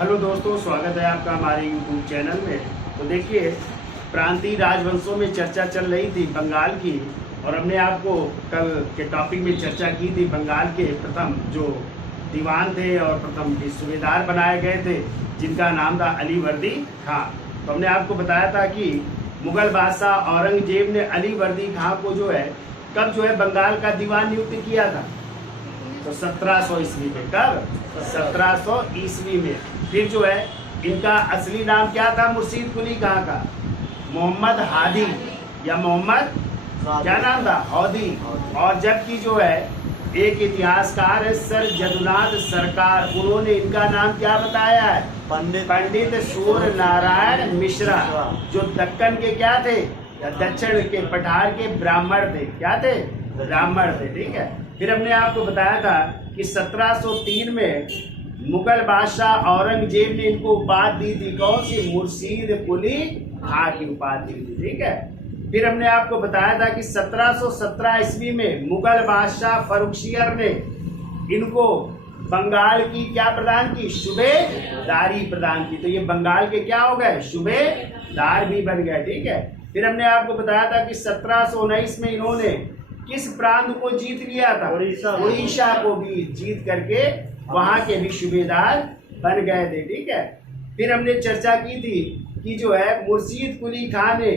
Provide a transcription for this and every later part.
Hello दोस्तों, स्वागत है आपका हमारे यूट्यूब चैनल में। तो देखिए, प्रांतीय राजवंशों में चर्चा चल रही थी बंगाल की, और हमने आपको कल के टॉपिक में चर्चा की थी बंगाल के प्रथम जो दीवान थे और प्रथम सूबेदार बनाए गए थे, जिनका नाम था अलीवर्दी खां। तो हमने आपको बताया था कि मुगल बादशाह औरंगजेब ने अलीवर्दी खां को जो है कब जो है बंगाल का दीवान नियुक्त किया था, तो 1700 ईस्वी में। कब? 1700 ईस्वी में। फिर जो है इनका असली नाम क्या था मुर्शीद कुली खां का? मोहम्मद हादी या मोहम्मद क्या नाम था? हौदी। और जबकि जो है एक इतिहासकार है सर जदुनाथ सरकार, उन्होंने इनका नाम क्या बताया है? पंडित सूर्य नारायण मिश्रा, जो दक्कन के क्या थे, दक्षिण के पठार के ब्राह्मण थे। क्या थे? ब्राह्मण थे। ठीक है। फिर हमने आपको बताया था कि 1703 में मुगल बादशाह औरंगजेब ने इनको उपाधि दी थी। कौन सी? मुर्शीद कुली खां की उपाधि दी थी। ठीक है। फिर हमने आपको बताया था कि 1717 ईस्वी में मुगल बादशाह फर्रुखसियर ने इनको बंगाल की क्या प्रदान की? सूबेदारी प्रदान की। तो ये बंगाल के क्या हो गए? सूबेदार भी बन गए। ठीक है। फिर हमने आपको बताया था कि 1719 में इन्होंने किस प्रांत को जीत लिया था? उड़ीसा को भी जीत करके वहां के भी सूबेदार बन गए थे। ठीक है। फिर हमने चर्चा की थी कि जो है मुर्शीद कुली खां ने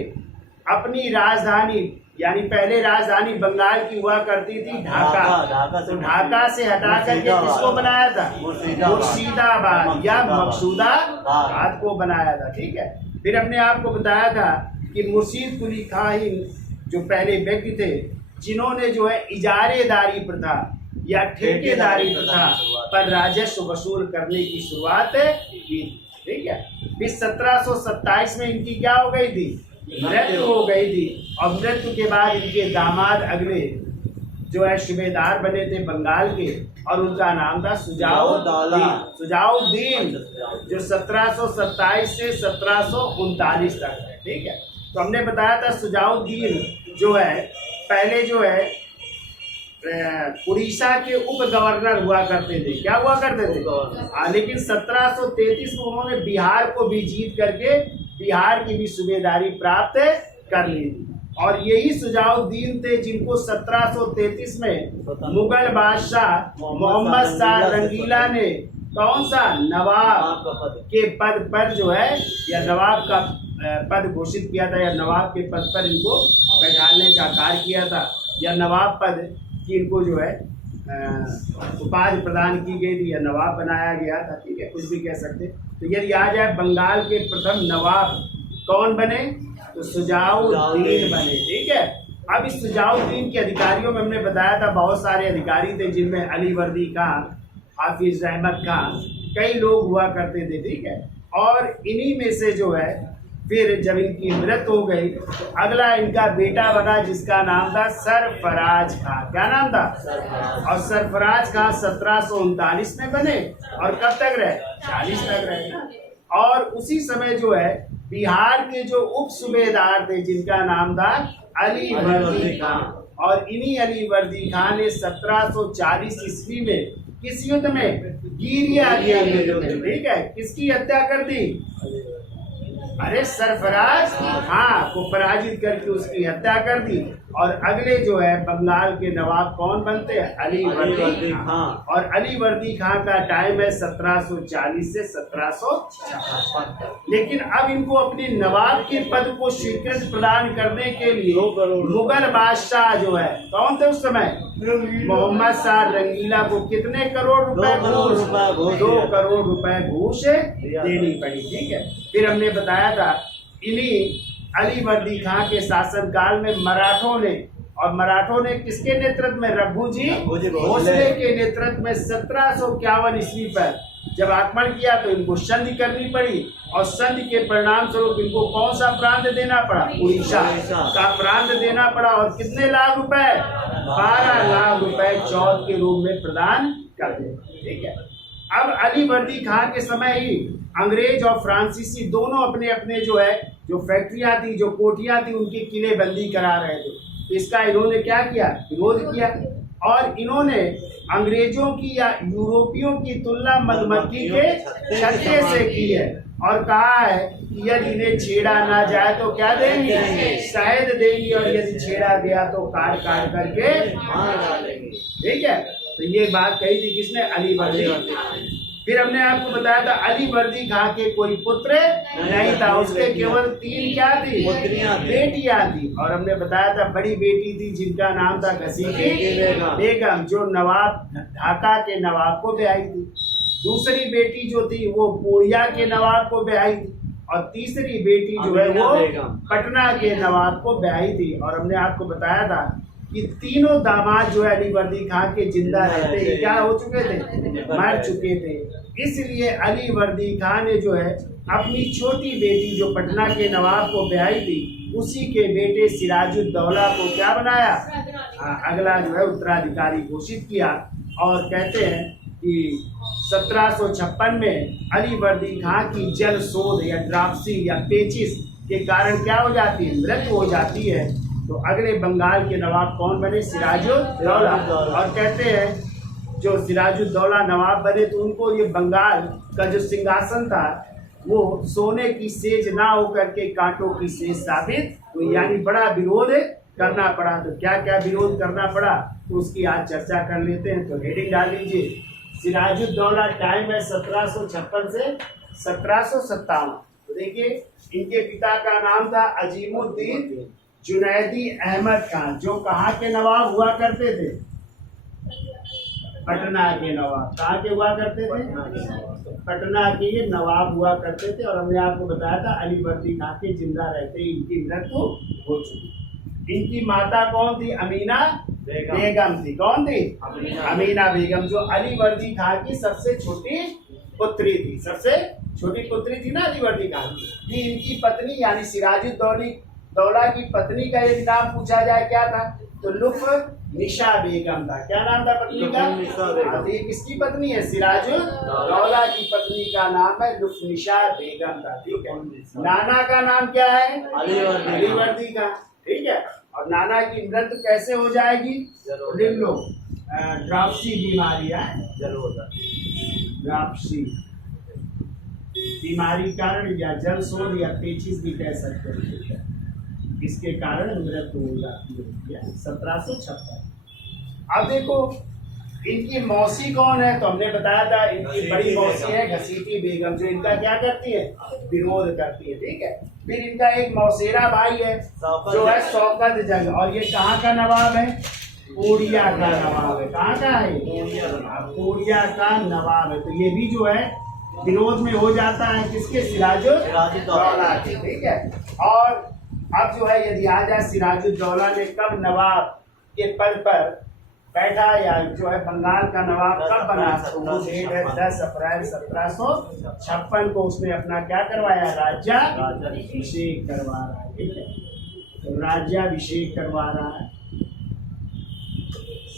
अपनी राजधानी, यानी पहले राजधानी बंगाल की हुआ करती थी ढाका, तो ढाका से हटा करके किसको बनाया था? मुर्शिदाबाद या मकसूदाबाद को बनाया था। ठीक है। फिर हमने आपको बताया था कि मुर्शीद कुली खां ही जो पहले व्यक्ति थे जिन्होंने जो है इजारेदारी प्रथा या ठेकेदारी प्रथा पर राजस्व वसूल करने की शुरुआत की। ठीक है। फिर 1727 में इनकी क्या हो गई थी? मृत्यु हो गई थी। और मृत्यु के बाद इनके दामाद अगले जो है सूबेदार बने थे बंगाल के, और उनका नाम था सुजाउद्दीन, जो 1727 से 1739 तक है। ठीक है। तो हमने बताया था सुजाउद्दीन जो है पहले जो है उड़ीसा के उप गवर्नर हुआ करते थे। क्या हुआ करते थे? लेकिन 1733 में उन्होंने बिहार को भी जीत करके बिहार की भी सूबेदारी प्राप्त कर ली थी। और यही सुजाउद्दीन थे जिनको 1733 में मुगल बादशाह मोहम्मद शाह रंगीला ने कौन सा? नवाब के पद पर जो है, या नवाब का पद घोषित किया था, या नवाब के पद पर इनको बैठाने का कार्य किया था, या नवाब पद की इनको जो है उपाधि प्रदान की गई थी, या नवाब बनाया गया था। ठीक है, कुछ भी कह सकते। तो यदि आ जाए बंगाल के प्रथम नवाब कौन बने? तो सुजाउद्दीन बने। ठीक है। अब इस सुजाउद्दीन के अधिकारियों में हमने बताया था बहुत सारे अधिकारी थे, जिनमें अलीवर्दी खां, हाफिज अहमद खां, कई लोग हुआ करते थे। ठीक है। और इन्हीं में से जो है फिर जब इनकी मृत्यु हो गई तो अगला इनका बेटा बना, जिसका नाम था सरफराज खां। क्या नाम था? और सरफराज खां 1739 में बने, और कब तक रहे? 40 तक रहे। और उसी समय जो है बिहार के जो उप सूबेदार थे जिनका नाम था अलीवर्दी खां, और इन्हीं अलीवर्दी खां ने 1740 ईस्वी में किस युद्ध में? गिरिया युद्ध में। ठीक है। किसकी हत्या कर दी? अरे सरफराज खां को पराजित करके उसकी हत्या कर दी। और अगले जो है बंगाल के नवाब कौन बनते हैं? अलीवर्दी खां। और अलीवर्दी खां का टाइम है 1740 से 1756। लेकिन अब इनको अपने नवाब के पद को स्वीकृति प्रदान करने के लिए मुगल बादशाह जो है कौन थे उस समय? मोहम्मद शाह रंगीला को कितने करोड़ रुपए? 2 करोड़ रुपए घूस देनी पड़ी। ठीक है। फिर हमने बताया था इन्हीं अलीवर्दी खां के शासनकाल में मराठों ने किसके नेतृत्व में? रघुजी भोसले के नेतृत्व में 1751 ईस्वी पर जब आक्रमण किया तो इनको संधि करनी पड़ी, और संधि के परिणाम स्वरूप इनको कौन सा प्रांत देना पड़ा? उड़ीसा का प्रांत देना पड़ा। और कितने लाख रुपए? 12 लाख रुपए चौथ के रूप में प्रदान कर दिए। ठीक है। अब अलीवर्दी खां के समय ही अंग्रेज और फ्रांसीसी दोनों अपने अपने जो है जो फैक्ट्रियां थी, जो कोठियां थी, उनकी किलेबंदी करा रहे थे। इसका इन्होंने क्या किया? विरोध किया। और इन्होंने अंग्रेजों की या यूरोपियों की तुलना मधुमक्खी के छत्ते से की है और कहा है कि यदि इन्हें छेड़ा ना जाए तो क्या देंगी, शहद देंगी, और यदि छेड़ा गया तो काट काट करके मार डालेंगे। ठीक है, तो ये बात कही थी किसने, अली वर्दी। फिर हमने आपको बताया था अली वर्दी खां के कोई पुत्र नहीं था, उसके केवल 3 क्या थी, बेटियां थी। और हमने बताया था बड़ी बेटी थी जिनका नाम था घसीटी बेगम, जो नवाब ढाका के नवाब को ब्याही थी। दूसरी बेटी जो थी वो पूर्णिया के नवाब को ब्याही थी, और तीसरी बेटी जो है वो पटना के नवाब को ब्याही थी। और हमने आपको बताया था कि तीनों दामाद जो है अली वर्दी खां के जिंदा रहते ही क्या हो चुके थे, मर चुके थे। इसलिए अली वर्दी खां ने जो है अपनी छोटी बेटी जो पटना के नवाब को ब्याही थी, उसी के बेटे सिराजुद्दौला को क्या बनाया, अगला जो है उत्तराधिकारी घोषित किया। और कहते हैं कि 1756 में अली वर्दी खां की जल शोध या ड्राप्सी या पेचिस के कारण क्या हो जाती है, मृत्यु हो जाती है। तो अगले बंगाल के नवाब कौन बने, सिराजुद्दौला। और कहते हैं जो सिराजुद्दौला नवाब बने तो उनको ये बंगाल का जो सिंहासन था वो सोने की सेज ना होकर के कांटों की सेज साबित हुई, यानी बड़ा विरोध करना पड़ा। तो क्या क्या विरोध करना पड़ा तो उसकी आज चर्चा कर लेते हैं। तो हेडिंग डाल लीजिए, सिराजुद्दौला टाइम है 1756 से 1757। तो देखिए इनके पिता का नाम था अजीमुद्दीन जुनैदी अहमद खान, जो कहाँ के नवाब हुआ करते थे, पटना के नवाब। कहाँ के हुआ करते थे, पटना के नवाब हुआ करते थे। और हमने आपको बताया था अली वर्दी खां के जिंदा रहते ही इनकी मृत्यु हो चुकी। इनकी माता कौन थी, अमीना बेगम थी। कौन थी, अमीना बेगम, जो अली वर्दी खां की सबसे छोटी पुत्री थी। सबसे छोटी पुत्री थी ना अली वर्दी खां की। इनकी पत्नी यानी सिराजुद्दौला की पत्नी का यदि नाम पूछा जाए क्या था, तो लुत्फनिशा बेगम था। क्या नाम था पत्नी का, ये किसकी पत्नी है, सिराजुद्दौला की पत्नी का नाम है लुत्फनिशा बेगम था। ठीक है, नाना का नाम क्या है, अली वर्दी खां। ठीक है, और नाना की मृत्यु कैसे हो जाएगी, लिख लो, ड्राप्सी बीमारी है, ड्राप्सी बीमारी कारण या जल शोध या पेचिस भी कह सकते हैं, इसके कारण मृत्यु हो जाती है 1756। अब देखो इनकी मौसी कौन है, तो हमने बताया था इनकी बड़ी मौसी है घसीटी बेगम, जो इनका क्या करती है, विरोध करती है। ठीक है, फिर इनका एक मौसेरा भाई है जो है शौकत जंग, और ये कहाँ का नवाब है, पूर्णिया का नवाब है। कहाँ का है, पूर्णिया का नवाब है। तो ये भी जो है विरोध में हो जाता है किसके, सिराजुद्दौला के। ठीक है, और अब जो है यदि आ जाए सिराजुद्दौला ने कब नवाब के पद पर बैठा या जो है बंगाल का नवाब कब बना, तो वो डेट है 10 अप्रैल 1756 को उसने अपना क्या करवाया, राज्याभिषेक करवा रहा है। ठीक है, तो राज्याभिषेक करवा रहा है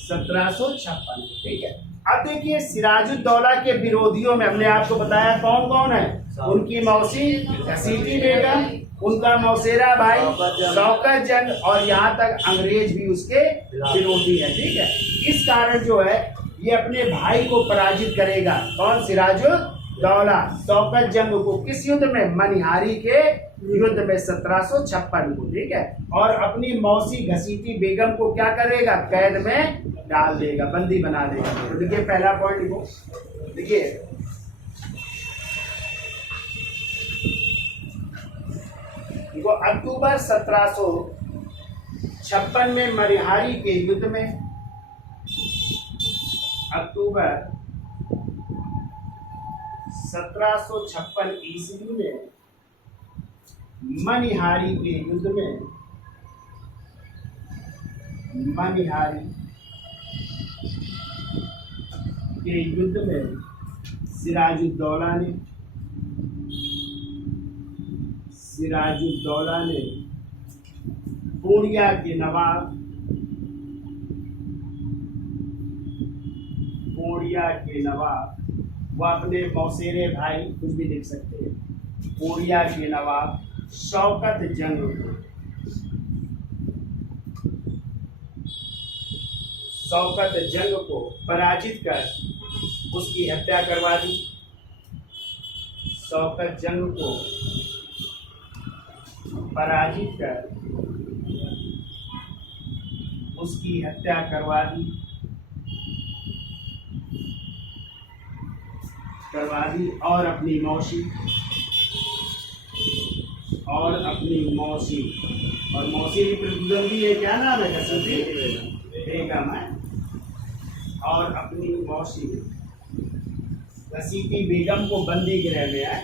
1756। ठीक है, अब देखिए सिराजुद्दौला के विरोधियों में हमने आपको बताया कौन कौन है, उनकी मौसी घसीटी बेगम, उनका मौसेरा भाई शौकत जंग, और यहाँ तक अंग्रेज भी उसके विरोधी है। ठीक है, इस कारण जो है ये अपने भाई को पराजित करेगा। कौन, सिराजुद्दौला शौकत जंग को किस युद्ध में, मनिहारी के युद्ध में 1756 को। ठीक है, और अपनी मौसी घसीटी बेगम को क्या करेगा, कैद में डाल देगा, बंदी बना देगा। तो देखिए पहला पॉइंट लिखो, देखिए देखो अक्टूबर 1756 में मनिहारी के युद्ध में, अक्टूबर 1756 ईस्वी में मनिहारी के युद्ध में, मनिहारी के युद्ध में सिराजुद्दौला ने पूर्णिया के नवाब, वो अपने मौसेरे भाई, कुछ भी लिख सकते हैं, पूर्णिया के नवाब शौकत जंग शौकत जंग को पराजित कर उसकी हत्या करवा दी। शौकत जंग को पराजित कर उसकी हत्या करवा दी और अपनी मौसी और मौसी भी प्रतिद्वंदी है, क्या नाम है, घसीटी बेगम है। और अपनी मौसी घसीटी बेगम को बंदी गृह में है।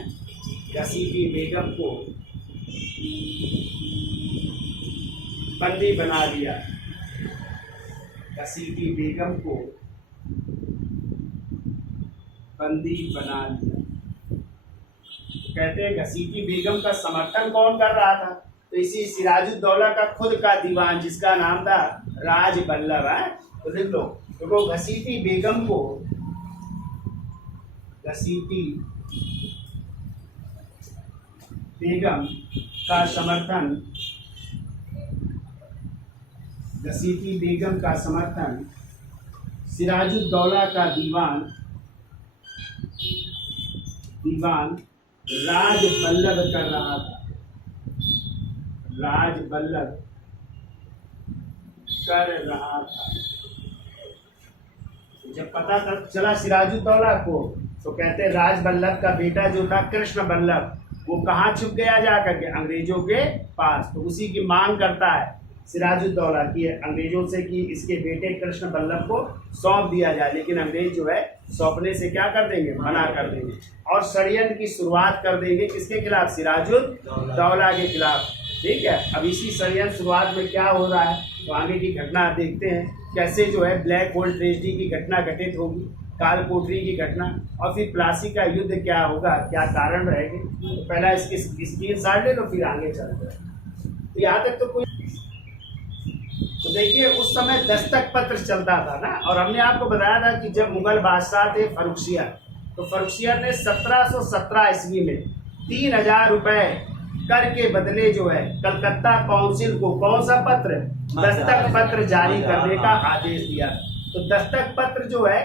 घसीटी बेगम को बंदी बना दिया। घसीटी बेगम को बंदी बना दिया। कहते हैं घसीटी बेगम का समर्थन कौन कर रहा था, तो इसी सिराजुद्दौला का खुद का दीवान जिसका नाम था राज बल्लभ है। तो देख लो, देखो घसीटी बेगम को घसीटी बेगम का समर्थन घसीटी बेगम का समर्थन सिराजुद्दौला का दीवान राज बल्लभ कर रहा था। राज बल्लभ कर रहा था। जब पता चला सिराजुद्दौला को, तो कहते राज बल्लभ का बेटा जो था कृष्ण बल्लभ, वो कहाँ छुप गया जाकर के, अंग्रेजों के पास। तो उसी की मांग करता है सिराजुद्दौला की अंग्रेजों से कि इसके बेटे कृष्ण बल्लभ को सौंप दिया जाए, लेकिन अंग्रेज जो है सौंपने से क्या कर देंगे, मना कर देंगे और षड्यंत्र की शुरुआत कर देंगे। किसके खिलाफ, सिराजुद्दौला के खिलाफ। ठीक है, अब इसी षड्यंत्र शुरुआत में क्या हो रहा है, तो आगे की घटना देखते हैं कैसे जो है ब्लैक होल ट्रेजेडी की घटना घटित होगी, काल कोठरी की घटना, और फिर प्लासी का युद्ध क्या होगा, क्या कारण रहेंगे। तो पहला इसकी स्क्रीनशॉट ले लो, फिर आगे चलते हैं। तो यहाँ तक तो कोई, तो देखिए उस समय दस्तक पत्र चलता था ना, और हमने आपको बताया था कि जब मुगल बादशाह थे फर्रुखसियर, तो फर्रुखसियर ने 1717 ईस्वी में 3000 रुपए कर के बदले जो है कलकत्ता काउंसिल को कौन सा पत्र, दस्तक पत्र जारी करने का आदेश दिया। तो दस्तक पत्र जो है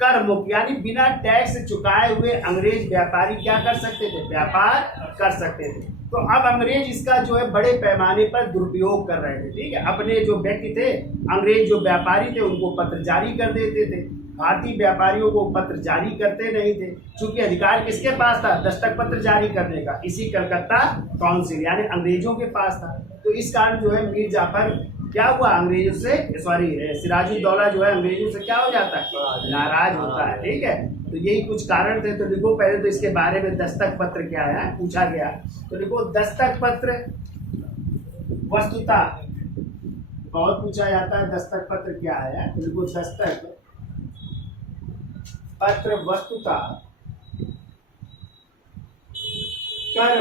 कर मुक्त, यानी बिना टैक्स चुकाए हुए अंग्रेज व्यापारी क्या कर सकते थे, व्यापार कर सकते थे। तो अब अंग्रेज इसका जो है बड़े पैमाने पर दुरुपयोग कर रहे थे। ठीक है, अपने जो व्यक्ति थे, अंग्रेज जो व्यापारी थे, उनको पत्र जारी कर देते थे, भारतीय व्यापारियों को पत्र जारी करते नहीं थे, क्योंकि अधिकार किसके पास था, दस्तक पत्र जारी करने का, इसी कलकत्ता काउंसिल यानी अंग्रेजों के पास था। तो इस कारण जो है मीर जाफर क्या हुआ, अंग्रेजों से सिराजुद्दौला जो है अंग्रेजों से क्या हो जाता है, नाराज होता है। ठीक है, तो यही कुछ कारण थे। तो देखो पहले तो इसके बारे में दस्तक पत्र क्या है पूछा गया। तो देखो दस्तक पत्र वस्तुतः बहुत पूछा जाता है, दस्तक पत्र क्या है। तो देखो दस्तक पत्र वस्तुतः कर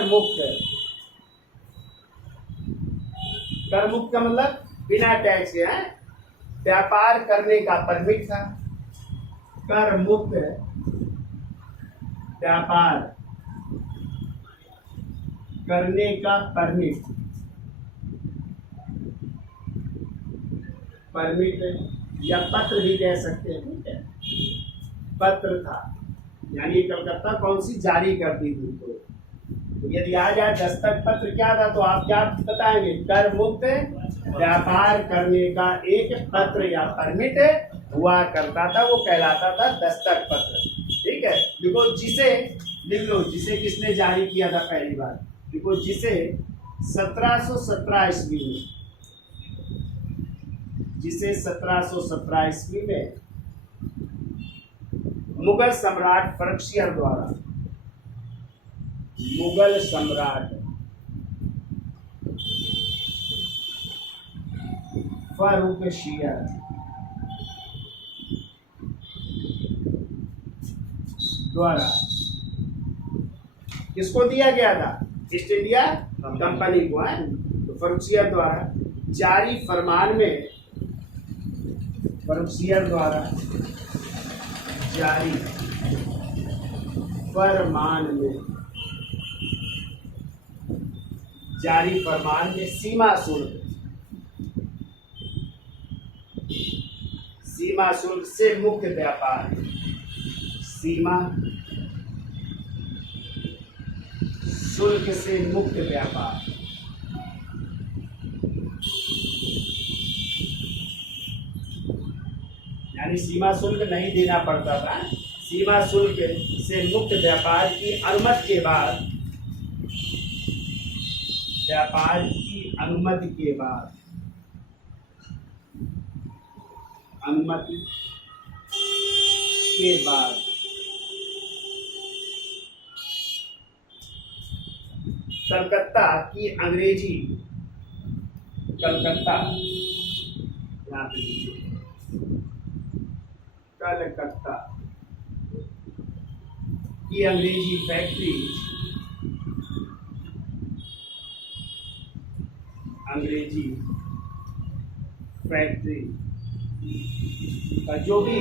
मुक्त का मतलब बिना टैक्स के व्यापार करने का परमिट था। कर मुक्त व्यापार करने का परमिट या पत्र भी कह सकते हैं। ठीक है, पत्र था, यानी कलकत्ता काउंसिल जारी करती थी। तो यदि आ जाए दस्तक पत्र क्या था, तो आप क्या बताएंगे, कर मुक्त व्यापार करने का एक पत्र या परमिट हुआ करता था, वो कहलाता था दस्तक पत्र। ठीक है, देखो जिसे लिख लो, जिसे किसने जारी किया था पहली बार, देखो जिसे 1717 ईस्वी में, जिसे 1717 ईस्वी में मुगल सम्राट फर्रुखसियर द्वारा, मुगल सम्राट फर्रुखसियर द्वारा किसको दिया गया था, ईस्ट इंडिया कंपनी को है। तो फर्रुखसियर द्वारा जारी फरमान में, फर्रुखसियर द्वारा जारी फरमान में, जारी फरमान में सीमा सीमा शुल्क से मुक्त व्यापार, सीमा शुल्क से मुक्त व्यापार। यानी सीमा शुल्क नहीं देना पड़ता था। सीमा शुल्क से मुक्त व्यापार की अनुमति के बाद, व्यापार की अनुमति के बाद, अनुमति के बाद कलकत्ता की अंग्रेजी, कलकत्ता, यहाँ पे कलकत्ता की अंग्रेजी फैक्ट्री, अंग्रेजी फैक्ट्री का जो भी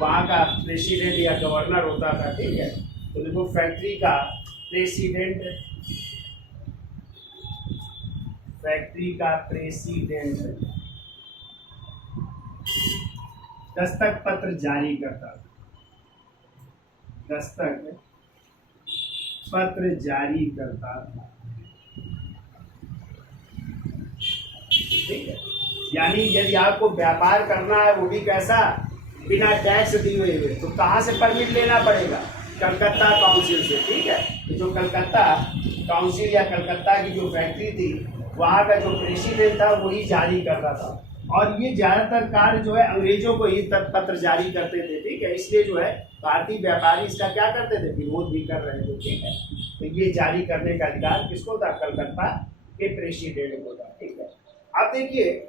वहाँ का प्रेसिडेंट या गवर्नर होता था, ठीक है, तो देखो फैक्ट्री का प्रेसिडेंट, फैक्ट्री का प्रेसिडेंट दस्तक पत्र जारी करता था, दस्तक पत्र जारी करता था, ठीक है। यानी यदि आपको व्यापार करना है वो भी कैसा, बिना टैक्स दिए हुए, तो कहाँ से परमिट लेना पड़ेगा, कलकत्ता काउंसिल से, ठीक है। तो जो कलकत्ता काउंसिल या कलकत्ता की जो फैक्ट्री थी वहाँ का जो प्रेसिडेंट था वही जारी करता था। और ये ज़्यादातर कार्य जो है अंग्रेजों को ही पत्र जारी करते थे, ठीक है। इसलिए जो है भारतीय व्यापारी इसका क्या करते थे, विरोध भी कर रहे थे, ठीक है। तो ये जारी करने का अधिकार किसको था, कलकत्ता के प्रेसिडेंट को था, ठीक है। अब देखिए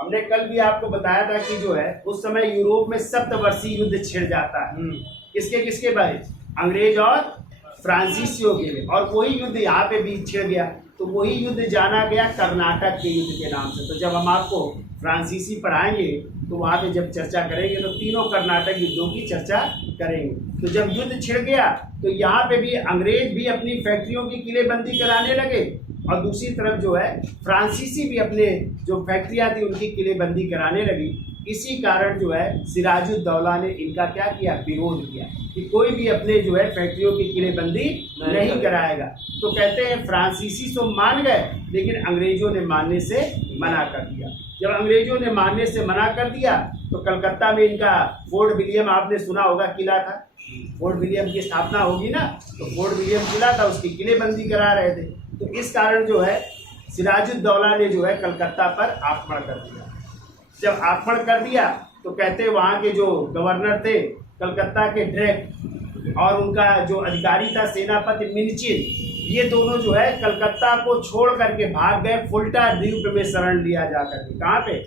हमने कल भी आपको बताया था कि जो है उस समय यूरोप में सप्तवर्षीय युद्ध छिड़ जाता है, किसके किसके बीच, अंग्रेज और फ्रांसीसियों के लिए। और वही युद्ध यहाँ पे भी छिड़ गया, तो वही युद्ध जाना गया कर्नाटक के युद्ध के नाम से। तो जब हम आपको फ्रांसीसी पढ़ाएंगे तो वहाँ पे जब चर्चा करेंगे तो तीनों कर्नाटक युद्धों की चर्चा करेंगे। तो जब युद्ध छिड़ गया तो यहाँ पे भी अंग्रेज भी अपनी फैक्ट्रियों की किलेबंदी कराने लगे, और दूसरी तरफ जो है फ्रांसीसी भी अपने जो फैक्ट्रियाँ थी उनकी किलेबंदी कराने लगी। इसी कारण जो है सिराजुद्दौला ने इनका क्या किया, विरोध किया कि कोई भी अपने जो है फैक्ट्रियों की किलेबंदी नहीं कराएगा। तो कहते हैं फ्रांसीसी तो मान गए लेकिन अंग्रेजों ने मानने से मना कर दिया। जब अंग्रेजों ने मानने से मना कर दिया तो कलकत्ता में इनका फोर्ट विलियम, आपने सुना होगा, किला था, फोर्ट विलियम की स्थापना होगी ना, तो फोर्ट विलियम किला था, उसकी किलेबंदी करा रहे थे। तो इस कारण जो है सिराजुद्दौला ने जो है कलकत्ता पर आक्रमण कर दिया। जब आक्रमण कर दिया तो कहते वहाँ के जो गवर्नर थे कलकत्ता के ड्रेक और उनका जो अधिकारी था सेनापति मिन्चिन, ये दोनों जो है कलकत्ता को छोड़ करके भाग गए फुल्टा द्वीप में शरण लिया जाकर के। कहाँ पे,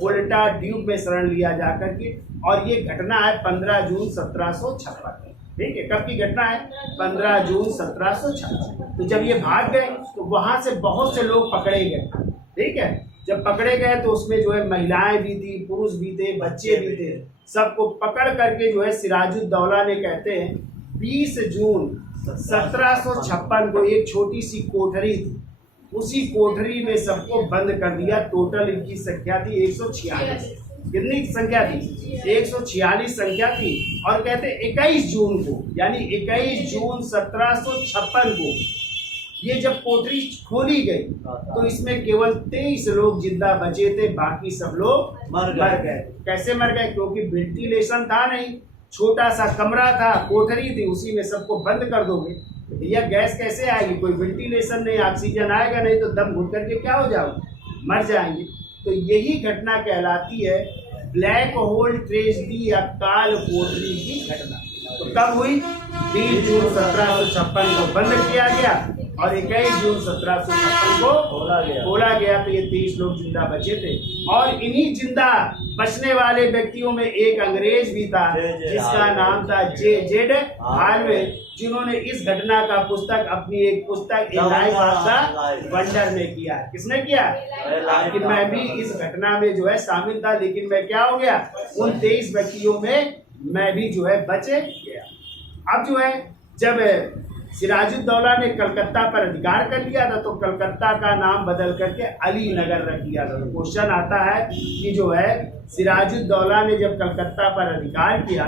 फुल्टा द्वीप में शरण लिया जाकर के। और ये घटना है 15 जून 1756, ठीक है। कब की घटना है, 15 जून 1756। तो जब ये भाग गए तो वहाँ से बहुत से लोग पकड़े गए, ठीक है। जब पकड़े गए तो उसमें जो है महिलाएं भी थी, पुरुष भी थे, बच्चे भी थे, सबको पकड़ करके जो है सिराजुद्दौला ने कहते हैं 20 जून 1756 को एक छोटी सी कोठरी थी, उसी कोठरी में सबको बंद कर दिया। टोटल इनकी संख्या थी 146। कितनी संख्या थी, 146 संख्या थी। और कहते 21 जून को, यानी 21 जून 1756 को ये जब कोठरी खोली गई तो इसमें केवल 23 लोग जिंदा बचे थे, बाकी सब लोग मर गए। कैसे मर गए, क्योंकि वेंटिलेशन था नहीं, छोटा सा कमरा था, कोठरी थी, उसी में सबको बंद कर दोगे भैया गैस कैसे आएगी, कोई वेंटिलेशन नहीं, ऑक्सीजन आएगा नहीं, तो दम घुट करके क्या हो जाओगे, मर जाएंगे। तो यही घटना कहलाती है ब्लैक होल ट्रेजेडी या काल कोठरी की घटना। तो कब हुई, 20 जून 1756 को बंद किया गया और 21 जून 1756 को खोला गया। तो ये 23 लोग जिंदा बचे थे। और इन्हीं जिंदा बचने वाले व्यक्तियों में एक अंग्रेज भी था जिसका नाम था J.Z. हार्वे, जिन्होंने इस घटना का पुस्तक, अपनी एक पुस्तक ए लाइफ ऑफ द वंडर में किया। किसने किया, लेकिन मैं भी इस घटना में जो है शामिल था, लेकिन मैं क्या हो गया, उन 23 व्यक्तियों में मैं भी जो है बचे गया। अब जो है जब सिराजुद्दौला ने कलकत्ता पर अधिकार कर लिया था, तो कलकत्ता का नाम बदल करके अली नगर रख दिया था। तो क्वेश्चन आता है कि जो है सिराजुद्दौला ने जब कलकत्ता पर अधिकार किया,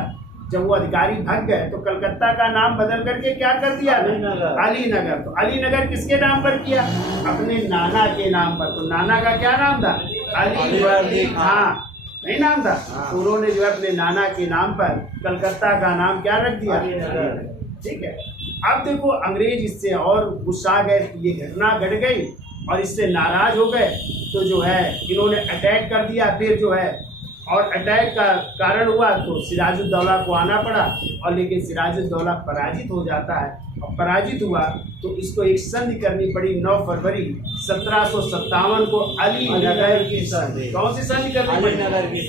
जब वो अधिकारी भाग गए तो कलकत्ता का नाम बदल करके क्या कर दिया? अली नगर। तो अली नगर किसके नाम पर किया? अपने नाना के नाम पर। तो नाना का क्या नाम था? अली। हाँ, नहीं नाम था। तो उन्होंने जो है अपने नाना के नाम पर कलकत्ता का नाम क्या रख दिया? ठीक है। अब देखो अंग्रेज इससे और गुस्सा गए, ये घटना घट गई और इससे नाराज हो गए, तो जो है इन्होंने अटैक कर दिया। फिर जो है और अटैक का कारण हुआ तो सिराजुद्दौला को आना पड़ा, और लेकिन सिराजुद्दौला पराजित हो जाता है। और पराजित हुआ तो इसको एक संधि करनी पड़ी 9 फरवरी 1757 को अली नगर की संधि। कौन सी संधि करनी पड़ी?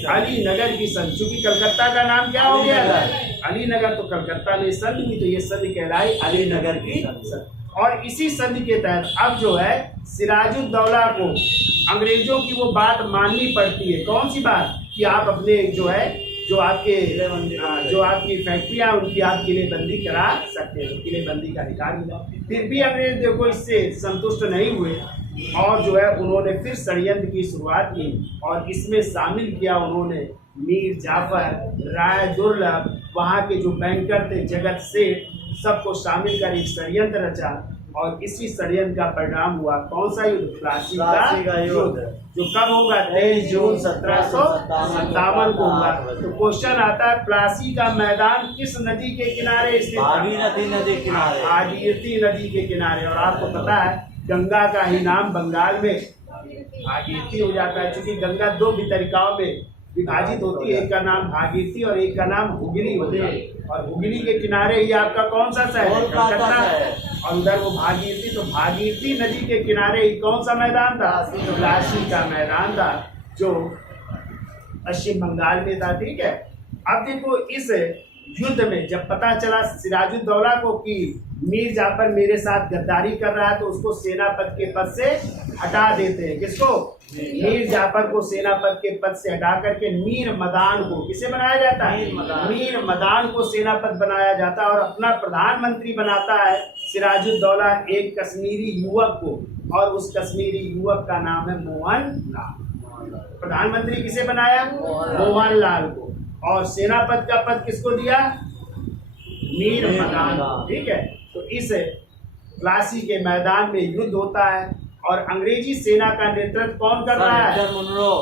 अली नगर की संधि। चूंकि कलकत्ता का नाम क्या हो गया? अली नगर। तो कलकत्ता में संधि हुई, तो ये संधि कहलाई अली नगर की संधि। और इसी संधि के तहत अब जो है सिराजुद्दौला को अंग्रेजों की वो बात माननी पड़ती है। कौन सी बात? कि आप अपने जो है जो आपकी फैक्ट्रियां उनकी आप किलेबंदी करा सकते हैं, किलेबंदी का अधिकार मिला। फिर भी अंग्रेज देखो इससे संतुष्ट नहीं हुए और जो है उन्होंने फिर षड्यंत्र की शुरुआत की और इसमें शामिल किया उन्होंने मीर जाफर, राय दुर्लभ, वहाँ के जो बैंकर थे जगत सेठ, सबको शामिल कर एक षड्यंत्र रचा। और इसी षड्यंत्र का परिणाम हुआ कौन सा युद्ध? प्लासी का युद्ध, जो कब होगा? 23 जून 1757 को होगा। तो क्वेश्चन आता है प्लासी का मैदान किस नदी के किनारे स्थित? भागीरथी नदी के किनारे। भागीरथी नदी के किनारे। और आपको पता है गंगा का ही नाम बंगाल में भागीरथी हो जाता है, क्योंकि गंगा 2 वितरिकाओं में विभाजित होती है, एक का नाम भागीरथी और एक का नाम हुगली होता है। और हुगली के किनारे ही आपका कौन सा शहर है? कलकत्ता। और उधर वो भागीरथी, तो भागीरथी नदी के किनारे ही कौन सा मैदान था? प्लासी का मैदान था, जो पश्चिम बंगाल में था। ठीक है। अब देखो इस युद्ध में जब पता चला सिराजुद्दौला को कि मीर जाफर मेरे साथ गद्दारी कर रहा है, तो उसको सेनापति के पद से हटा देते हैं। किसको? मीर जाफर को सेनापति के पद से हटा करके मीर मदान को किसे बनाया जाता है? मीर मदान को सेनापति बनाया जाता है और अपना प्रधानमंत्री बनाता है सिराजुद्दौला एक कश्मीरी युवक को, और उस कश्मीरी युवक का नाम है मोहन लाल। प्रधानमंत्री किसे बनाया? मोहन लाल को। और सेनापति का पद किसको दिया? मीर मदान। ठीक है। तो इस प्लासी के मैदान में युद्ध होता है और अंग्रेजी सेना का नेतृत्व कौन कर रहा है?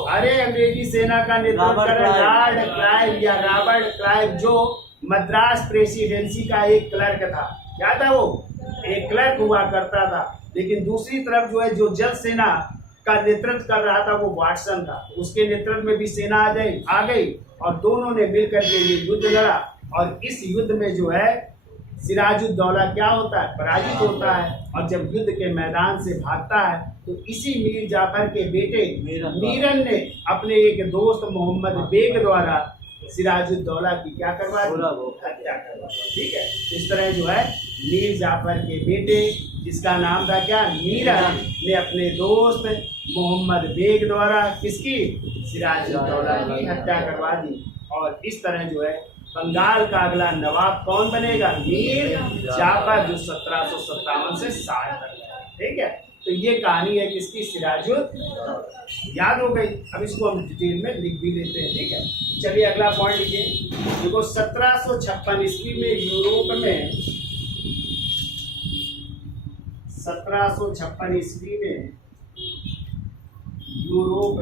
अरे अंग्रेजी सेना का नेतृत्व कर रहा है लॉर्ड क्लाइव या रॉबर्ट क्लाइव, जो मद्रास प्रेसिडेंसी का एक क्लर्क था। क्या था वो? एक क्लर्क हुआ करता था। लेकिन दूसरी तरफ जो है जो जल सेना का नेतृत्व कर रहा था वो वाटसन था। उसके नेतृत्व में भी सेना आ गई और दोनों ने मिलकर के ये युद्ध लड़ा। और इस युद्ध में जो है सिराजुद्दौला क्या होता है? पराजित होता है। और जब युद्ध के मैदान से भागता है तो इसी मीर जाफर के बेटे मीरन ने अपने एक दोस्त मोहम्मद बेग द्वारा सिराजुद्दौला की क्या करवा दी? हत्या करवा दी। ठीक है। इस तरह जो है मीर जाफर के बेटे, जिसका नाम था क्या? मीरन, ने अपने दोस्त मोहम्मद बेग द्वारा किसकी? सिराजुद्दौला की हत्या करवा दी। और इस तरह जो है बंगाल का अगला नवाब कौन बनेगा? मीर जाफर, जो 1757 से 60 तक। ठीक है। तो ये कहानी है किसकी? सिराजुद्दौला। याद हो गई। अब इसको हम डिटेल में लिख भी लेते हैं। ठीक है। चलिए अगला पॉइंट लिखिए। देखो 1756 ईस्वी में यूरोप में 1756 ईस्वी में यूरोप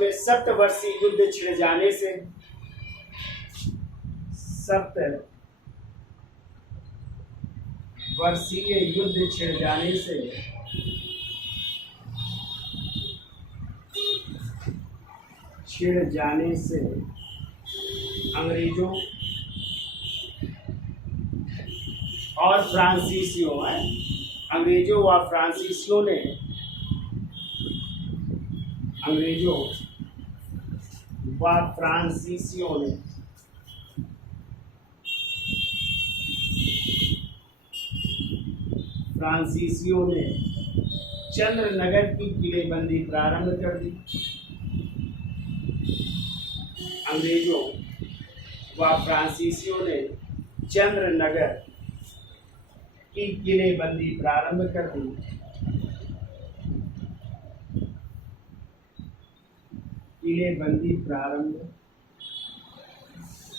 में सप्तवर्षीय युद्ध छिड़ जाने से अंग्रेजों और फ्रांसीसियों अंग्रेजों व फ्रांसीसियों ने चंद्रनगर की किलेबंदी प्रारंभ कर दी। अंग्रेजों व फ्रांसीसियों ने चंद्रनगर की किलेबंदी प्रारंभ कर दी। किलेबंदी प्रारंभ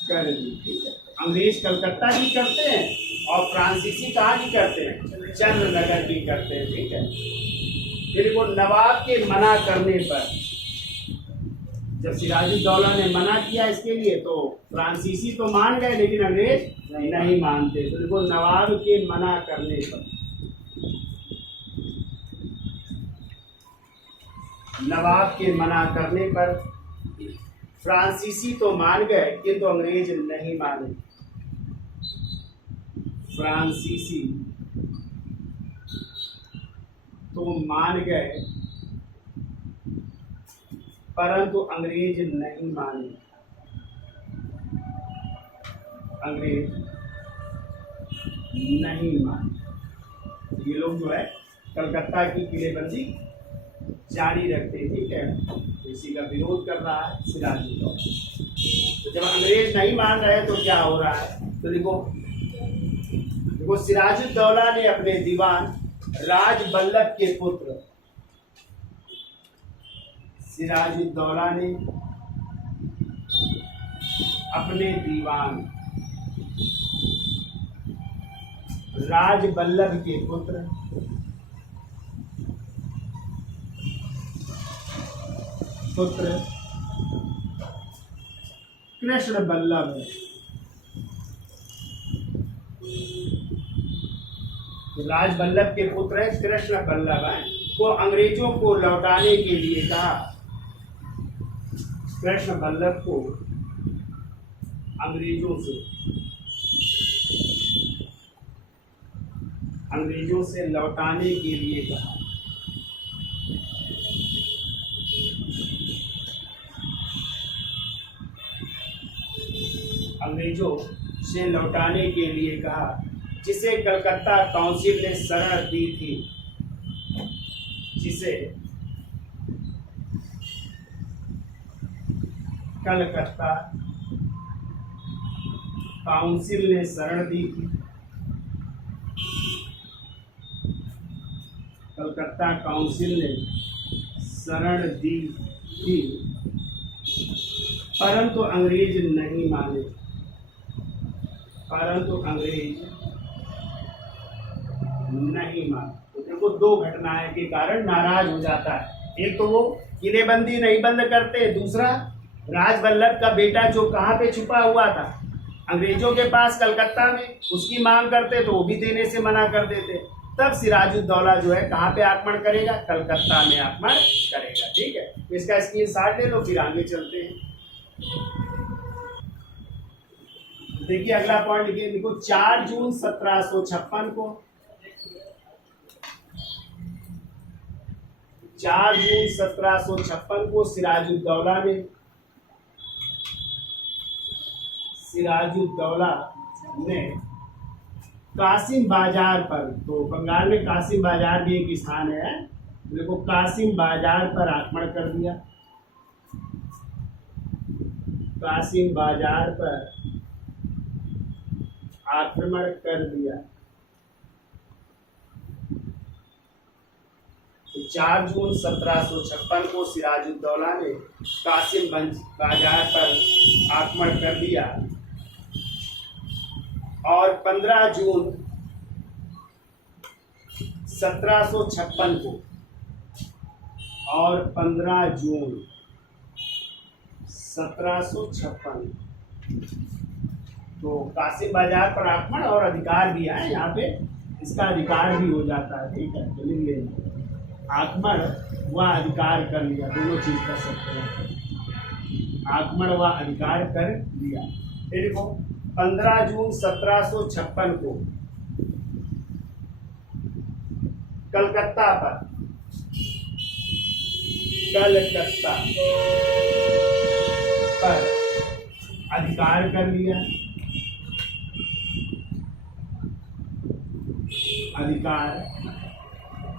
कर दी, ठीक है। अंग्रेज कलकत्ता की करते हैं और फ्रांसीसी कहाँ की करते हैं, चंद्रनगर की करते हैं, ठीक है। फिर वो नवाब के मना करने पर, जब सिराजुद्दौला ने मना किया इसके लिए, तो फ्रांसीसी तो मान गए लेकिन अंग्रेज नहीं मानते। तो देखो नवाब के मना करने पर, नवाब के मना करने पर फ्रांसीसी तो मान गए किंतु अंग्रेज नहीं माने। फ्रांसीसी तो मान गए परंतु अंग्रेज नहीं माने। अंग्रेज नहीं माने। ये लोग जो है कलकत्ता की किलेबंदी जारी रखते, ठीक है। इसी का विरोध कर रहा है सिराजुद्दौला। तो जब अंग्रेज नहीं मान रहे तो क्या हो रहा है, तो देखो सिराजुद्दौला ने अपने दीवान राजबल्लभ के पुत्र, सिराजुद्दौला ने अपने दीवान राजबल्लभ के पुत्र कृष्ण बल्लभ, राजबल्लभ के पुत्र है कृष्ण बल्लभ है, को अंग्रेजों को लौटाने के लिए कहा। कृष्ण बल्लभ को अंग्रेजों से लौटाने के लिए कहा। अंग्रेजों से लौटाने के लिए कहा, जिसे कलकत्ता काउंसिल ने शरण दी थी। जिसे कलकत्ता काउंसिल ने शरण दी थी। कलकत्ता काउंसिल ने शरण दी थी परंतु अंग्रेज नहीं माने। परंतु अंग्रेज नहीं माने। तो देखो दो घटनाएं के कारण नाराज हो जाता है। एक तो वो किलेबंदी नहीं बंद करते, दूसरा राजबल्लभ का बेटा जो कहाँ पे छुपा हुआ था अंग्रेजों के पास कलकत्ता में, उसकी मांग करते तो वो भी देने से मना कर देते। तब सिराजुद्दौला जो है कहाँ पे आक्रमण करेगा, कलकत्ता में आक्रमण करेगा, ठीक है। तो इसका स्क्रीनशॉट ले लो, फिर आगे चलते हैं। देखिए अगला पॉइंट लिखिए, देखो 4 जून 1756 को, 4 जून 1756 को सिराजुद्दौला ने कासिम बाजार पर, तो बंगाल में कासिम बाजार भी एक स्थान है, देखो कासिम बाजार पर आक्रमण कर दिया। कासिम बाजार पर आक्रमण कर दिया। तो 4 जून 1756 को सिराजुद्दौला ने कासिम बाजार पर आक्रमण कर दिया और 15 जून 1756 को, और 15 जून 1756 तो कासिम बाजार पर आक्रमण और अधिकार भी है यहाँ पे, इसका अधिकार भी हो जाता है, ठीक है। तो लिख लेंगे आक्रमण व अधिकार कर लिया, दोनों चीज कर सकते हैं। आक्रमण व अधिकार कर लिया। फिर देखो 15 जून 1756 को कलकत्ता पर अधिकार कर लिया। अधिकार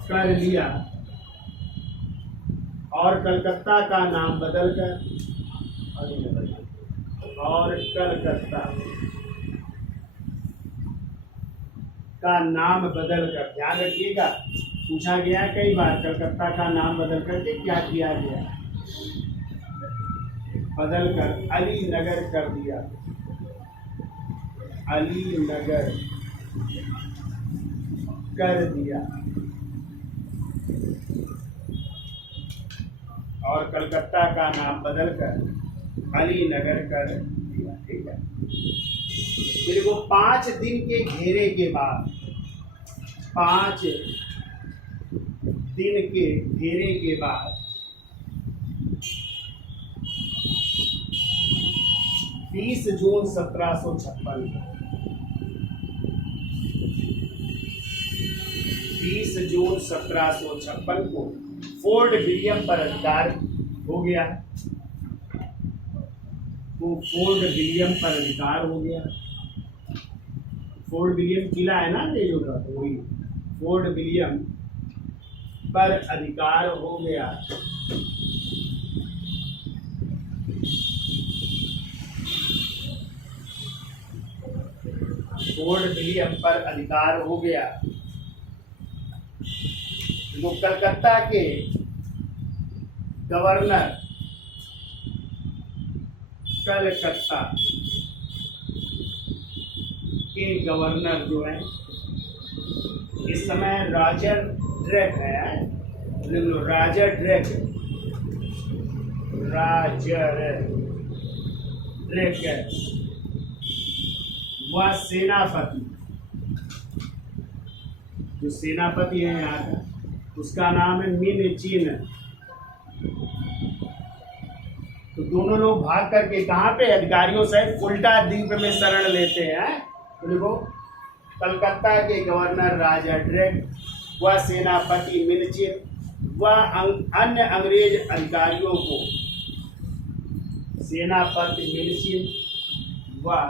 कर लिया और कलकत्ता का नाम बदलकर और कलकत्ता का नाम बदल कर, ध्यान रखिएगा पूछा गया है कई बार, कलकत्ता का नाम बदल करके क्या किया गया, बदल कर अली नगर कर दिया, अली नगर कर दिया, और कलकत्ता का नाम बदल कर अली नगर कर दिया। ठीक है, फिर वो 5 दिन के घेरे के बाद, 5 दिन के घेरे के बाद 20 जून 1756 20 जून 1756 को फोर्ट विलियम पर अधिकार हो गया, वो फोर्ट विलियम पर अधिकार हो गया। फोर्ट विलियम किला है ना अंग्रेजों का, तो वही फोर्ट विलियम पर अधिकार हो गया। फोर्ट विलियम पर अधिकार हो गया। वो कलकत्ता के गवर्नर, कलकत्ता के गवर्नर जो है इस समय राजर ड्रेक है, राजर ड्रेक, राजर ड्रेक है, वह सेनापति, जो सेनापति है यहाँ का उसका नाम है मिन चीन। तो दोनों लोग भाग करके कहाँ पे, अधिकारियों सहित फुल्टा द्वीप में शरण लेते हैं। तो देखो कलकत्ता के गवर्नर राजा ड्रेक, वह सेनापति मिनचिन, वह अन्य अंग्रेज अधिकारियों को, सेनापति मिनचिन वह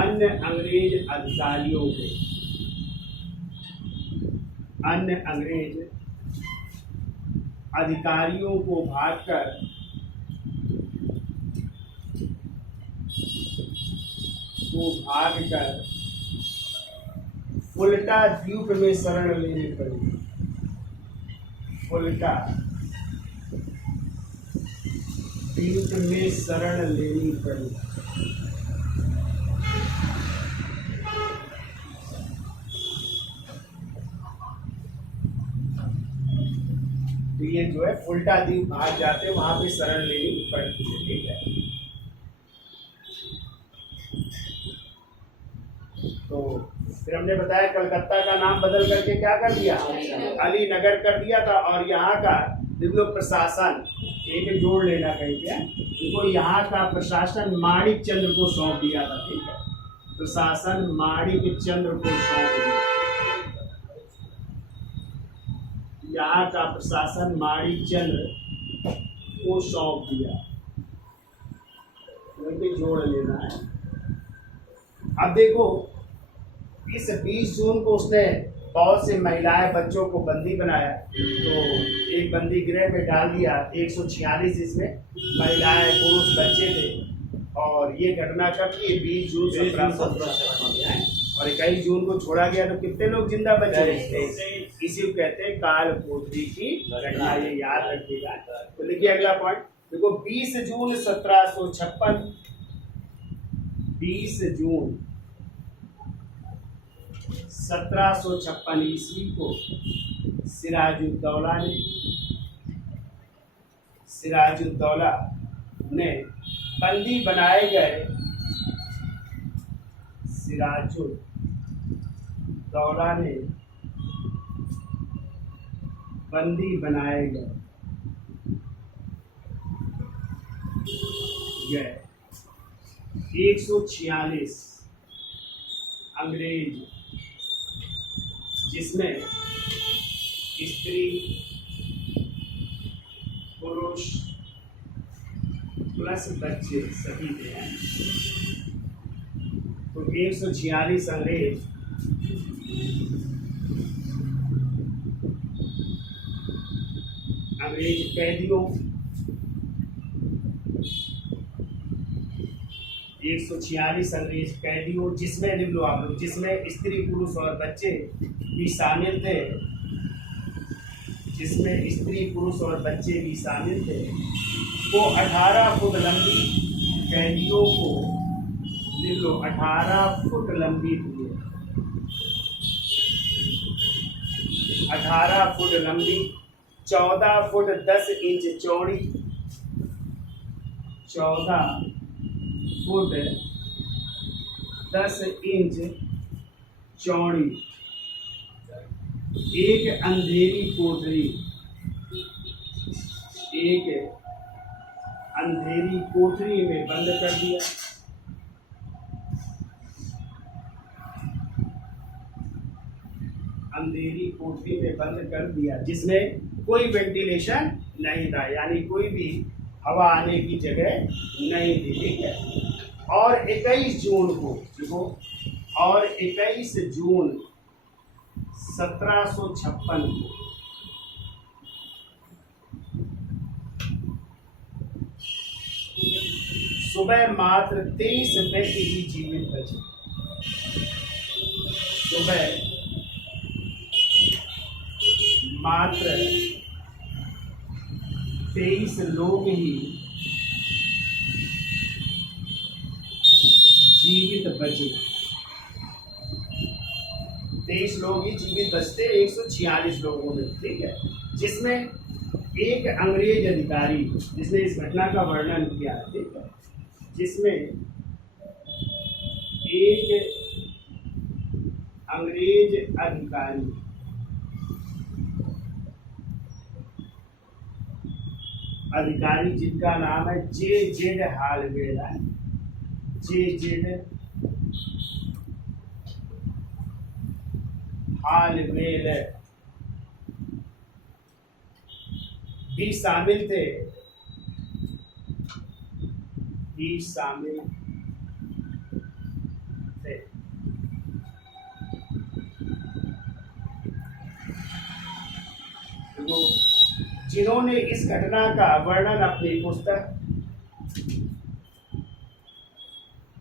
अन्य अंग्रेज अधिकारियों को, अन्य अंग्रेज अधिकारियों को भागकर फुल्टा द्वीप में शरण लेनी पड़ी, फुल्टा द्वीप में शरण लेनी पड़ी। तो ये जो है फुल्टा द्वीप भाग जाते हैं, वहां पे शरण लेनी पड़ती है। ठीक है, तो फिर हमने बताया कलकत्ता का नाम बदल करके क्या कर दिया, अली नगर कर दिया था। और यहाँ का देखो प्रशासन, एक जोड़ लेना कहीं पे, देखो यहाँ का प्रशासन माणिक चंद्र को सौंप दिया था। ठीक है, प्रशासन माणिक चंद्र को सौंप दिया, यहाँ का प्रशासन माणिक चंद्र को सौंप दिया, तो जोड़ लेना है। अब देखो इस 20 जून को उसने बहुत से महिलाएं बच्चों को बंदी बनाया, तो एक बंदी गृह में डाल दिया। 146 इसमें महिलाएं पुरुष बच्चे थे, और ये घटना कब की, 20 जून 1756, और 21 जून को छोड़ा गया। तो कितने लोग जिंदा बचे, इसी को कहते हैं काल कोठरी की घटना, ये याद रखिएगा। तो देखिए अगला पॉइंट, देखो 20 जून 1756, 20 जून 1756 ईस्वी को सिराजुद्दौला ने बंदी बनाए गए, सिराजुद्दौला ने बंदी बनाए गए 146 अंग्रेज, जिसमें स्त्री पुरुष प्लस बच्चे सभी थे। तो 146 अंग्रेज कैदियों 146 अंग्रेज कैदियों, जिसमें लिख लो आप लोग, जिसमें स्त्री पुरुष और बच्चे भी शामिल थे, जिसमें स्त्री पुरुष और बच्चे भी शामिल थे, को 18 फुट लंबी कैदियों को लिख लो 18 फुट लंबी थी, 18 फुट लंबी, 14 फुट 10 इंच चौड़ी, 14 फुट 10 इंच चौड़ी, एक अंधेरी कोठरी, एक अंधेरी कोठरी में बंद कर दिया। अंधेरी कोठरी में बंद कर दिया, जिसमें कोई वेंटिलेशन नहीं था, यानी कोई भी हवा आने की जगह नहीं थी। ठीक है। और 21 जून को देखो, और 21 जून 1756 को सुबह मात्र 23 व्यक्ति ही जीवित बचे। सुबह मात्र 23 लोग ही जीवित बचे। 23 लोग ही जीवित बचते 146 लोगों में। ठीक है। जिसमें एक अंग्रेज अधिकारी, जिसने इस घटना का वर्णन किया। ठीक है। जिसमें एक अंग्रेज अधिकारी, जिनका नाम है J.Z. Holwell, J.Z. हालवेल भी शामिल थे, तो जिन्होंने इस घटना का वर्णन अपनी पुस्तक,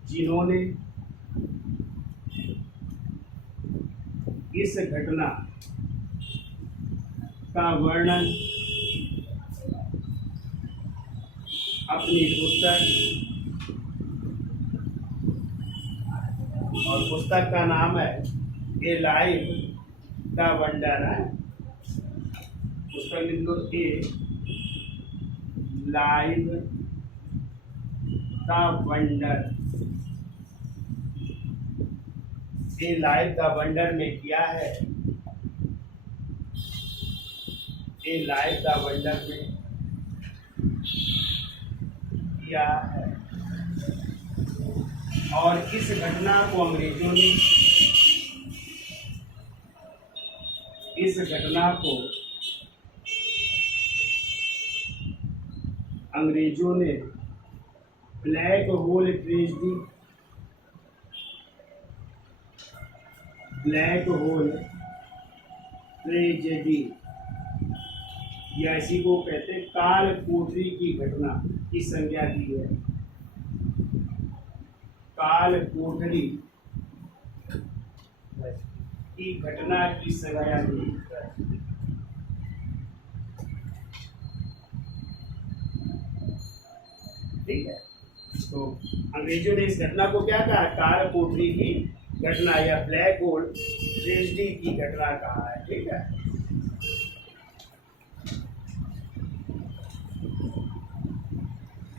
जिन्होंने इस घटना का वर्णन अपनी पुस्तक, और पुस्तक का नाम है ए लाइव द वंडर है। पुस्तक लिख लो alive the wonder. Alive the wonder में क्या है? ए लाइव द वंडर में क्या है? और इस घटना को अंग्रेजों ने, इस घटना को अंग्रेजों ने black hole tragedy, black hole tragedy या इसी को कहते हैं काल कोठरी की घटना की संज्ञा दी है। काल कोठरी की घटना की संज्ञा दी। ठीक है। तो अंग्रेजों ने इस घटना को क्या कहा? काल कोठरी की घटना या ब्लैक होल ट्रेजेडी की घटना कहा है। ठीक है।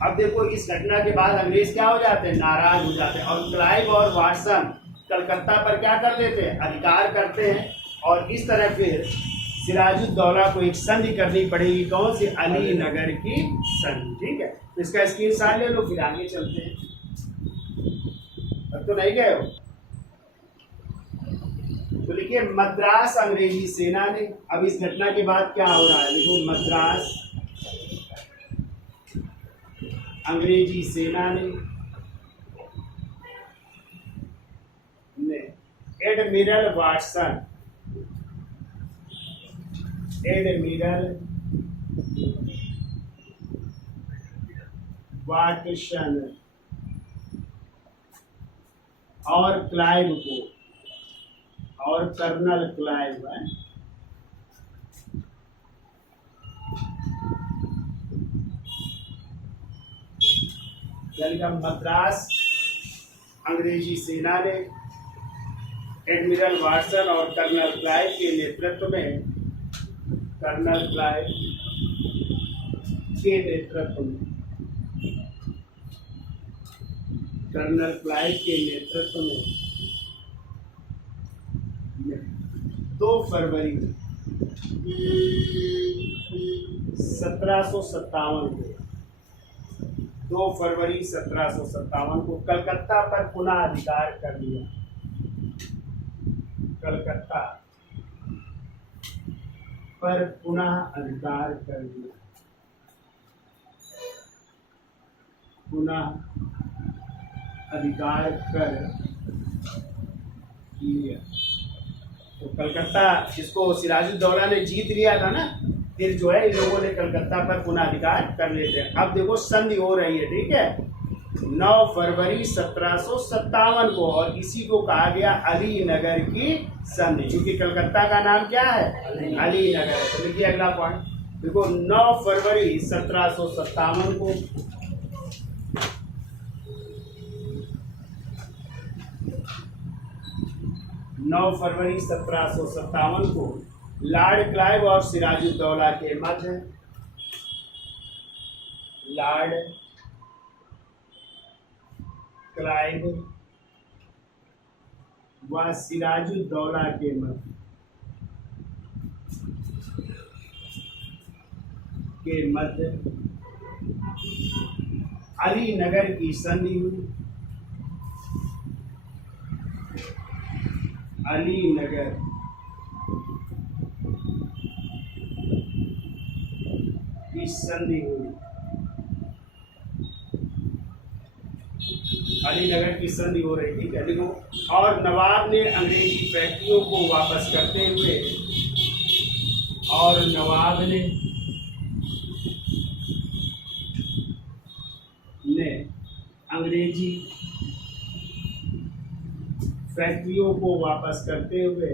अब देखो, इस घटना के बाद अंग्रेज क्या हो जाते हैं? नाराज हो जाते हैं, और क्लाइव और वाटसन कलकत्ता पर क्या कर देते हैं? अधिकार करते हैं। और इस तरह फिर सिराजुद्दौला को एक संधि करनी पड़ेगी। कौन सी? अली नगर की संधि। ठीक है। तो इसका स्क्रीनशॉट ले लो, फिर आगे चलते हैं। अब तो नहीं गए हो तो लिखिए मद्रास अंग्रेजी सेना ने। अब इस घटना के बाद क्या हो रहा है? देखो, मद्रास अंग्रेजी सेना ने एडमिरल वाटसन, एडमिरल वाटसन और क्लाइव को, और कर्नल क्लाइव है, मद्रास अंग्रेजी सेना ने एडमिरल वाटसन और कर्नल क्लाइव के नेतृत्व में, कर्नल क्लाइव के नेतृत्व में, कर्नल क्लाइव के नेतृत्व में 2 फरवरी 1757 को, 2 फरवरी 1757 को कलकत्ता पर पुनः अधिकार कर लिया। कलकत्ता पर पुनः अधिकार कर लिया, पुनः अधिकार कर लिया। तो कलकत्ता जिसको सिराजुद्दौला ने जीत लिया था ना, फिर जो है इन लोगों ने कलकत्ता पर पुनः अधिकार कर लेते हैं। अब देखो संधि हो रही है, ठीक है, 9 फरवरी 1757 को, और इसी को कहा गया अली नगर की संधि, क्योंकि कलकत्ता का नाम क्या है, अली नगर है। तो देखिए अगला पॉइंट देखो, 9 फरवरी 1757 को फरवरी 1757 को लॉर्ड क्लाइव और सिराजुद्दौला के मध्य, लॉर्ड क्लाइव व सिराजुद्दौला के मध्य अली नगर की संधि हुई। अली नगर की संधि हुई, अली नगर की संधि हो रही थी, देखो। और नवाब ने अंग्रेजी फैक्ट्रियों को वापस करते हुए, और नवाब ने अंग्रेजी फैक्ट्रियों को वापस करते हुए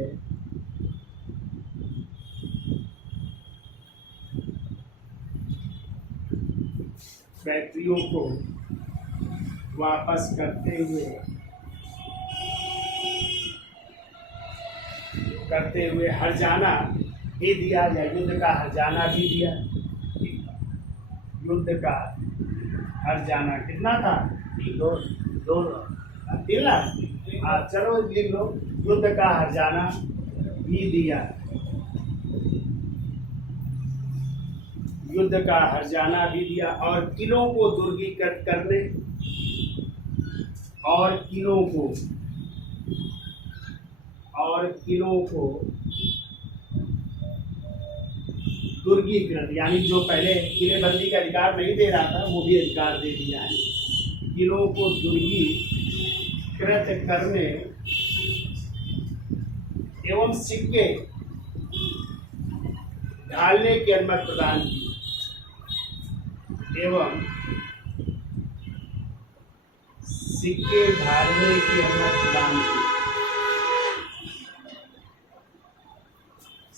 हर्जाना भी दिया, या युद्ध का हर्जाना भी दिया। युद्ध का हर्जाना कितना था, 3 लाख। चलो लिख लो, युद्ध का हर्जाना भी दिया, युद्ध का हर्जाना भी दिया। और किलों को दुर्गीकृत करने, और किलों को दुर्गीकृत, यानी जो पहले किलेबंदी का अधिकार नहीं दे रहा था वो भी अधिकार दे दिया है। किलों को दुर्गीकृत करने एवं सिक्के ढालने की अनुमति प्रदान की, एवं सिक्के ढालने की अनुमति प्रदान की,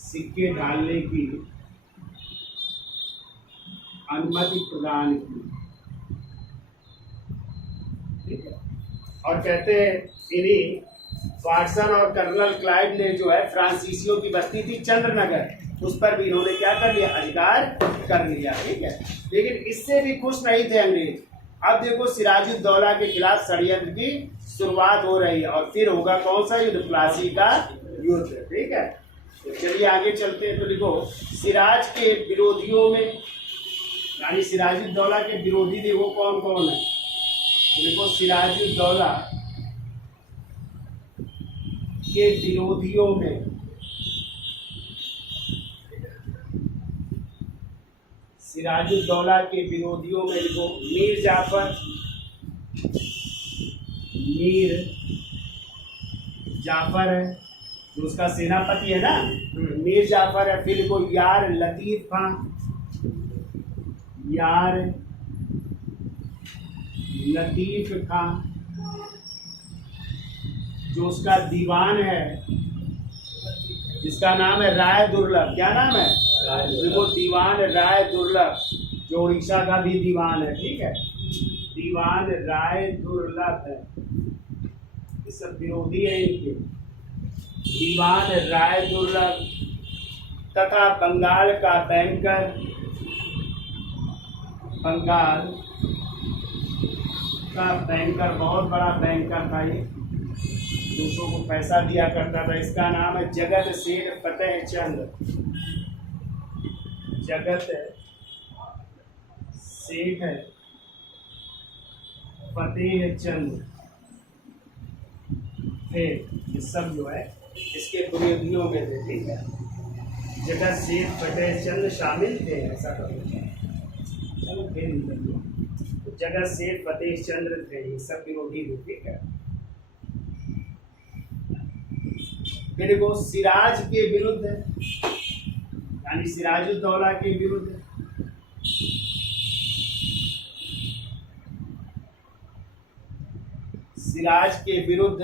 सिक्के ढालने की अनुमति प्रदान की, ठीक है। और कहते हैं इन्हीं वाटसन और कर्नल क्लाइव ने जो है फ्रांसीसियों की बस्ती थी चंद्रनगर, उस पर भी इन्होंने क्या कर लिया, अधिकार कर लिया, ठीक है। लेकिन इससे भी खुश नहीं थे अंग्रेज। अब देखो सिराजुद्दौला के खिलाफ षड्यंत्र की शुरुआत हो रही है, और फिर होगा कौन सा युद्ध, प्लासी का युद्ध, ठीक है। तो चलिए आगे चलते हैं। तो देखो सिराज के विरोधियों में, यानी सिराजुद्दौला के विरोधी देखो कौन कौन है। तो देखो सिराजुद्दौला के विरोधियों में देखो मीर जाफर है, जो उसका सेनापति है ना, मीर जाफर है। फिर देखो यार लतीफ खां, जो उसका दीवान है, जिसका नाम है राय दुर्लभ। क्या नाम है? वो दीवान राय दुर्लभ, जो उड़ीसा का भी दीवान है, ठीक है, दीवान राय दुर्लभ है। ये सब विरोधी है इनके। दीवान राय दुर्लभ तथा बंगाल का बैंकर, बंगाल का बैंकर, बहुत बड़ा बैंकर था ये, दूसरों को पैसा दिया करता था। इसका नाम है जगत सेठ फतेह चंद। जगत सेठ फतेह चंद थे। ये सब जो है इसके विरोधियों में थे, ठीक है। जगत सेठ फतेह चंद शामिल थे, ऐसा करो। चलो फिर तो जगत सेठ फतेह चंद्र थे, ये सब विरोधी थे, ठीक है। फिर वो सिराज के विरुद्ध, यानी सिराजुद्दौला के विरुद्ध, सिराज के विरुद्ध